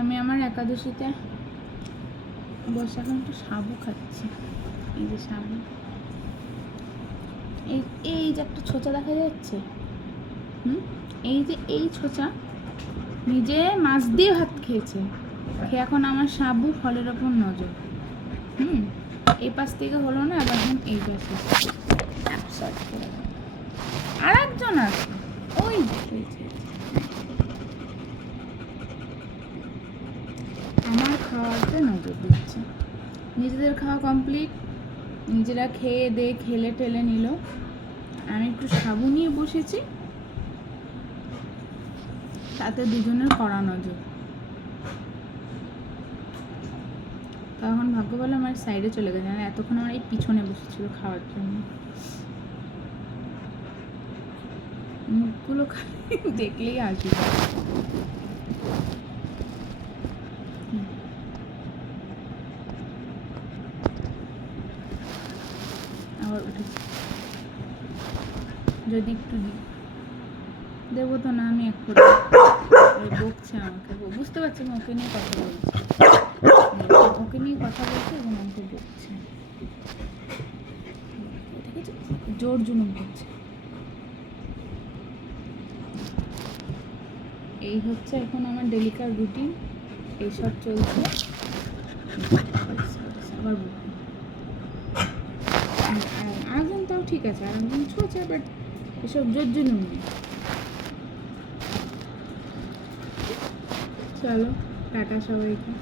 আমি আমার একাদশীতে বসে এখন একটু সাবু খাচ্ছি। এই যে সাবু, এই এই যে একটা ছোচা দেখা যাচ্ছে, এই যে এই ছোচা নিজে মাছ দিয়ে ভাত খেয়েছে, খেয়ে এখন আমার সাবু ফলের ওপর নজর। এই পাশ থেকে হলো না, আবার এখন এই পাশে আর একজন আছে, ওই আমার খাওয়াতে নজর দিচ্ছে। নিজেদের খাওয়া কমপ্লিট, নিজেরা খেয়ে দিয়ে খেলে টেলে নিল, আমি একটু সাবু নিয়ে বসেছি, তাতে দুজনের কড়া নজর। তখন ভাগ্য বলে আমার সাইডে চলে গেছে, মানে এতক্ষণ আমার এই পিছনে বসেছিল খাওয়ার জন্য। মুখগুলো দেখলেই আসবে। আবার উঠেছে, যদি একটু দেবো তো না, আমি একটু বকছে আমাকে, বুঝতে পারছি আমি ওকে নিয়ে কথা বলছি, ওকে নিয়ে কথা বলছে এবং আমাকে বকছে, ঠিক আছে, জোর জুলুম করছে। এই হচ্ছে এখন আমার ডেলিকার রুটিন, এইসব চলছে। আবার আরেকজন তাও ঠিক আছে, আরেকজন ছোঁচা, বাট এসব জোর জুলুম নেই। চলো টাটা সবাইকে।